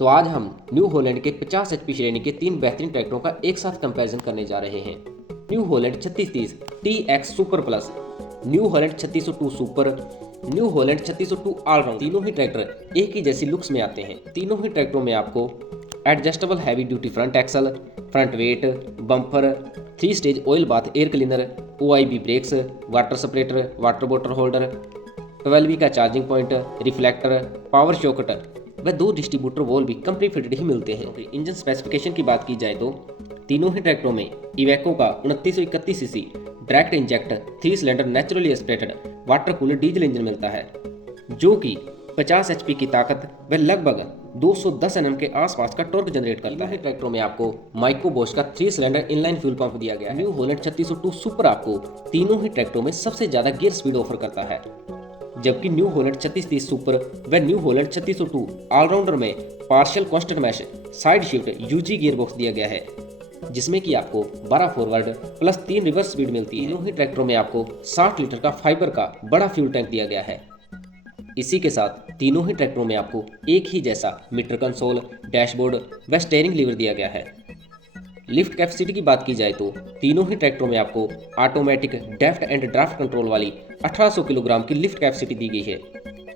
सो आज हम new Holland के 50 एचपी श्रेणी के 3 बेहतरीन ट्रैक्टरों का एक साथ कंपैरिजन करने जा रहे हैं। New Holland 3630 TX super plus, new Holland 3602 super, new Holland 3602 allround. तीनों ही ट्रैक्टर एक ही जैसी लुक्स में आते हैं। तीनों ही ट्रैक्टरों में आपको adjustable heavy duty front axle, front weight, bumper, 3 stage oil bath air cleaner, OIB brakes, water separator, water bottle holder, 12V का charging point, reflector, power socket व 2 डिस्ट्रीब्यूटर वॉल भी कंप्लीट फिटेड ही मिलते हैं। इंजन स्पेसिफिकेशन की बात की जाए तो तीनों ही ट्रैक्टरों में इवेको का 2931 CC direct inject 3 cylinder naturally aspirated water cooler diesel engine मिलता है, जो कि 50 एचपी की ताकत व लगभग 210 Nm के आसपास का टॉर्क जनरेट करता है। ट्रैक्टरों में आपको माइक्रो बॉश का 3 सिलेंडर इनलाइन फ्यूल पंप दिया गया है। न्यू हॉलैंड 3602 सुपर आपको तीनों ही ट्रैक्टरों में सबसे ज्यादा गियर स्पीड ऑफर करता है, जबकि न्यू हॉलैंड 3630 सुपर व न्यू हॉलैंड 3602 ऑलराउंडर में partial constant mesh side shift UG gear box दिया गया है, जिसमें कि आपको 12 फॉरवर्ड प्लस 3 रिवर्स स्पीड मिलती है। तीनों ही ट्रैक्टरों में आपको 60 लीटर का फाइबर का बड़ा फ्यूल टैंक दिया गया है। इसी के साथ तीनों ही ट्रैक्टरों में आपको एक ही जैसा मीटर कंसोल, डैशबोर्ड व स्टीयरिंग लीवर दिया गया है। लिफ्ट कैपेसिटी की बात की जाए तो तीनों ही ट्रैक्टरों में आपको ऑटोमेटिक डेफ्ट एंड ड्राफ्ट कंट्रोल वाली 1800 किलोग्राम की लिफ्ट कैपेसिटी दी गई है,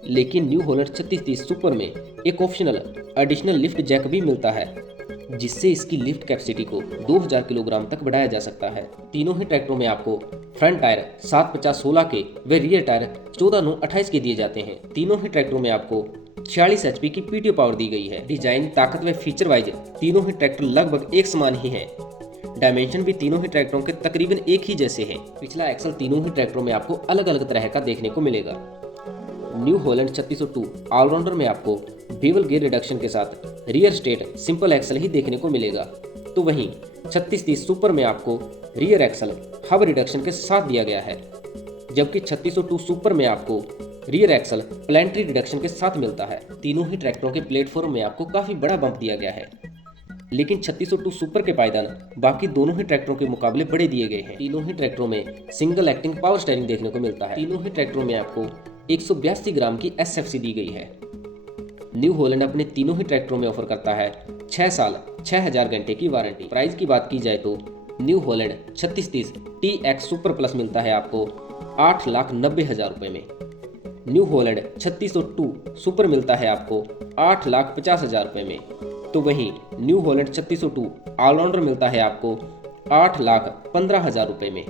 लेकिन न्यू हॉलैंड 3630 सुपर में एक ऑप्शनल एडिशनल लिफ्ट जैक भी मिलता है, जिससे इसकी लिफ्ट कैपेसिटी को 2000 किलोग्राम तक बढ़ाया जा सकता है। तीनों ही ट्रैक्टरों में आपको फ्रंट टायर 750/16 के व रियर टायर 14/9/28 के दिए जाते हैं। तीनों ही ट्रैक्टरों में आपको 46 एचपी की PTO पावर दी गई है। डिजाइन, ताकत व फीचर वाइज तीनों ही ट्रैक्टर लगभग एक समान ही हैं। डायमेंशन भी तीनों ही ट्रैक्टरों के तकरीबन एक ही जैसे हैं। पिछला एक्सल तीनों ही ट्रैक्टरों में आपको अलग अलग तरह का देखने को मिलेगा। न्यू हॉलैंड 3602 ऑलराउंडर में आपको बेवल गियर रिडक्शन के साथ रियर स्टेट सिंपल एक्सल ही देखने को मिलेगा, तो वहीं 3630 सुपर में आपको रियर एक्सल हब रिडक्शन के साथ दिया गया है, जबकि 3602 सुपर में आपको रियर एक्सल प्लांटरी रिडक्शन के साथ मिलता है। तीनों ही ट्रैक्टरों के प्लेटफॉर्म में आपको काफी बड़ा बम्प दिया गया है, लेकिन 3602 सुपर के पायदान बाकी दोनों ही ट्रैक्टरों के मुकाबले बड़े दिए गए हैं। तीनों ही ट्रैक्टरों में सिंगल एक्टिंग पावर स्टीयरिंग देखने को मिलता है। तीनों ही ट्रैक्टरों में आपको 182 ग्राम की SFC दी गई है। न्यू हॉलैंड अपने तीनों ही ट्रैक्टरों में ऑफर करता है 6 साल 6000 घंटे की वारंटी। प्राइस की बात की जाए तो new Holland 3630 TX super plus मिलता है आपको 8,90,000 रुपये में। न्यू हॉलैंड 3602 सुपर मिलता है आपको 8,50,000 रुपये में, तो वहीं न्यू हॉलैंड 3602 ऑलराउंडर मिलता है आपको 8,15,000 रुपये में।